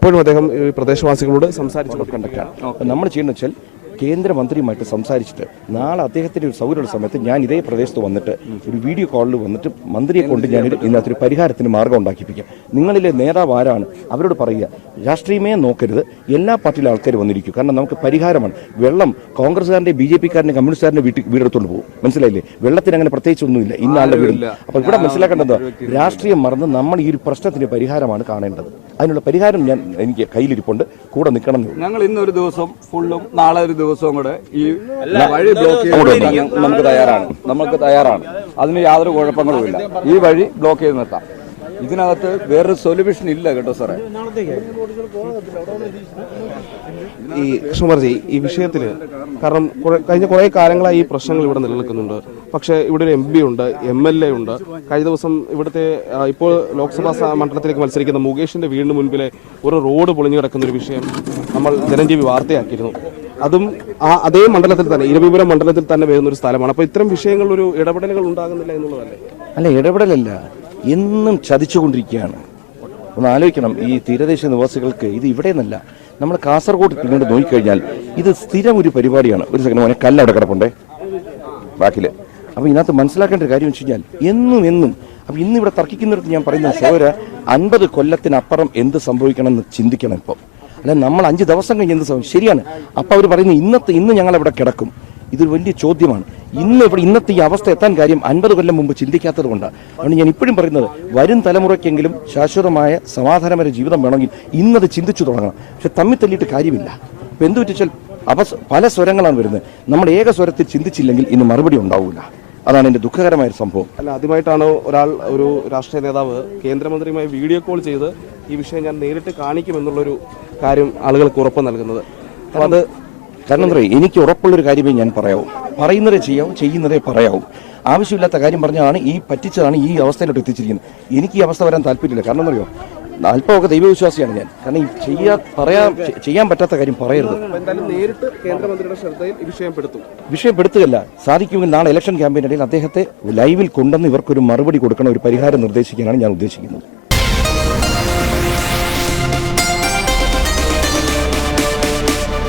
ഇപ്പോഴും അദ്ദേഹം ഈ പ്രദേശവാസികളോട് സംസാരിച്ചു കണ്ടക്റ്റാണ്. നമ്മൾ ചെയ്യുന്നത് വെച്ചാൽ കേന്ദ്രമന്ത്രിയുമായിട്ട് സംസാരിച്ചിട്ട് നാളെ അദ്ദേഹത്തിൻ്റെ ഒരു സൗകര്യമുള്ള സമയത്ത് ഞാൻ ഇതേ പ്രദേശത്ത് വന്നിട്ട് ഒരു വീഡിയോ കോളിൽ വന്നിട്ട് മന്ത്രിയെ കൊണ്ട് ഞാൻ ഇതിനകത്തൊരു പരിഹാരത്തിന് മാർഗം ഉണ്ടാക്കിപ്പിക്കാം. നിങ്ങളിലെ നേതാവ് ആരാണ് അവരോട് പറയുക, രാഷ്ട്രീയമേ നോക്കരുത്, എല്ലാ പാർട്ടിയിലെ ആൾക്കാർ വന്നിരിക്കും. കാരണം നമുക്ക് പരിഹാരമാണ്. വെള്ളം കോൺഗ്രസ്സുകാരൻ്റെ ബിജെപിക്കാരൻ്റെ കമ്മ്യൂണിസ്റ്റുകാരൻ്റെ വീടെടുത്തോണ്ട് പോകും. മനസ്സിലായില്ലേ? വെള്ളത്തിന് അങ്ങനെ പ്രത്യേകിച്ചൊന്നുമില്ല ഇന്നാളുടെ വീടില്ല. അപ്പോൾ ഇവിടെ മനസ്സിലാക്കേണ്ടത് രാഷ്ട്രീയം മറന്ന് നമ്മൾ ഈ ഒരു പ്രശ്നത്തിന് പരിഹാരമാണ് കാണേണ്ടത്. അതിനുള്ള പരിഹാരം എനിക്ക് കയ്യിലിരിപ്പുണ്ട്, കൂടെ നിൽക്കണം. ഞങ്ങൾ ഇന്നൊരു ദിവസം ഫുള്ളും നാളെ ഒരു ദിവസവും കൂടെ ഈ വഴി ബ്ലോക്ക് ചെയ്ത് നമുക്ക് തയ്യാറാണ്. അതിന് യാതൊരു കുഴപ്പങ്ങളുമില്ല. ഈ വഴി ബ്ലോക്ക് ചെയ്ത് നിർത്താം. ഇതിനകത്ത് വേറൊരു സൊല്യൂഷൻ ഇല്ല കേട്ടോ സാറേ. ഈ കൃഷ്ണകുമാർജി, ഈ വിഷയത്തിൽ കാരണം കഴിഞ്ഞ കുറേ കാലങ്ങളായി ഈ പ്രശ്നങ്ങൾ ഇവിടെ നിലനിൽക്കുന്നുണ്ട്. പക്ഷേ ഇവിടെ ഒരു MP ഉണ്ട്, MLA ഉണ്ട്. കഴിഞ്ഞ ദിവസം ഇവിടുത്തെ ഇപ്പോൾ ലോക്സഭാ മണ്ഡലത്തിലേക്ക് മത്സരിക്കുന്ന മുകേഷിന്റെ വീടിന് മുൻപിലെ ഒരു റോഡ് പൊളിഞ്ഞു കിടക്കുന്ന ഒരു വിഷയം നമ്മൾ ജനജീവി വാർത്തയാക്കിയിരുന്നു. അതും അതേ മണ്ഡലത്തിൽ തന്നെ, ഇരവിപുരം മണ്ഡലത്തിൽ തന്നെ വരുന്ന ഒരു സ്ഥലമാണ്. അപ്പോൾ ഇത്തരം വിഷയങ്ങളിൽ ഒരു ഇടപെടലുകൾ ഉണ്ടാകുന്നില്ല എന്നുള്ളതല്ലേ? അല്ല, ഇടപെടലല്ല, എന്നും ചതിച്ചുകൊണ്ടിരിക്കുകയാണ്. ഒന്ന് ആലോചിക്കണം, ഈ തീരദേശ നിവാസികൾക്ക് ഇത് ഇവിടെ നിന്നല്ല, നമ്മൾ കാസർഗോഡ് പിന്നീട് നോക്കിക്കഴിഞ്ഞാൽ ഇത് സ്ഥിരം ഒരു പരിപാടിയാണ്. ഒരു സെക്കൻഡ് മോനെ, കല്ലവിടെ കിടപ്പുണ്ടേ ബാക്കിൽ. അപ്പോൾ ഇതിനകത്ത് മനസ്സിലാക്കേണ്ട ഒരു കാര്യം വെച്ച് കഴിഞ്ഞാൽ എന്നും അപ്പോൾ ഇന്നിവിടെ തർക്കിക്കുന്നിടത്ത് ഞാൻ പറയുന്നത് സോര 50 കൊല്ലത്തിനപ്പുറം എന്ത് സംഭവിക്കണമെന്ന് ചിന്തിക്കണം. ഇപ്പോൾ അല്ല, നമ്മൾ 5 ദിവസം കഴിഞ്ഞ് എന്ത് സംഭവിക്കും? ശരിയാണ്. അപ്പോൾ അവർ പറയുന്നത് ഇന്ന് ഞങ്ങളവിടെ കിടക്കും. ഇതൊരു വലിയ ചോദ്യമാണ്. ഇന്നത്തെ ഈ അവസ്ഥ എത്താൻ കാര്യം 50 കൊല്ലം മുമ്പ് ചിന്തിക്കാത്തത് കൊണ്ടാണ്. അതുകൊണ്ട് ഞാൻ ഇപ്പോഴും പറയുന്നത്, വരും തലമുറയ്ക്കെങ്കിലും ശാശ്വതമായ സമാധാനപര ജീവിതം വേണമെങ്കിൽ ഇന്നത് ചിന്തിച്ചു തുടങ്ങണം. പക്ഷെ തമ്മിൽ തല്ലിയിട്ട് കാര്യമില്ല. ഇപ്പം എന്ത് വെച്ചാൽ പല സ്വരങ്ങളാണ് വരുന്നത്. നമ്മൾ ഏക സ്വരത്തിൽ ചിന്തിച്ചില്ലെങ്കിൽ ഇന്ന് മറുപടി ഉണ്ടാവില്ല. അതാണ് എൻ്റെ ദുഃഖകരമായ സംഭവം. അല്ല, ആദ്യമായിട്ടാണ് ഒരു രാഷ്ട്രീയ നേതാവ് കേന്ദ്രമന്ത്രിയുമായി വീഡിയോ കോൾ ചെയ്ത് ഈ വിഷയം ഞാൻ നേരിട്ട് കാണിക്കുമെന്നുള്ളൊരു കാര്യം ആളുകൾക്ക് ഉറപ്പ് നൽകുന്നത്. അപ്പോൾ അത് കാരണം എന്താ പറയുക, എനിക്ക് ഉറപ്പുള്ളൊരു കാര്യമേ ഞാൻ പറയാവൂ. പറയുന്നതേ ചെയ്യാവൂ, ചെയ്യുന്നതേ പറയാവൂ. ആവശ്യമില്ലാത്ത കാര്യം പറഞ്ഞാണ് ഈ പറ്റിച്ചതാണ് ഈ അവസ്ഥയിലോട്ട് എത്തിച്ചിരിക്കുന്നത്. എനിക്ക് ഈ അവസ്ഥ വരാൻ താല്പര്യമില്ല. കാരണം എന്താ പറയുക, അല്പമൊക്കെ ദൈവവിശ്വാസിയാണ് ഞാൻ. കാരണം ചെയ്യാൻ പറ്റാത്ത കാര്യം പറയരുത്. നേരിട്ട് കേന്ദ്രമന്ത്രിയുടെ ശ്രദ്ധയിൽ വിഷയപ്പെടുത്തുകയല്ല, സാധിക്കുമെങ്കിൽ നാളെ ഇലക്ഷൻ ക്യാമ്പയിനിടയിൽ അദ്ദേഹത്തെ ലൈവിൽ കൊണ്ടുവന്ന് ഇവർക്കൊരു മറുപടി കൊടുക്കണം, ഒരു പരിഹാരം നിർദ്ദേശിക്കാനാണ് ഞാൻ ഉദ്ദേശിക്കുന്നത്.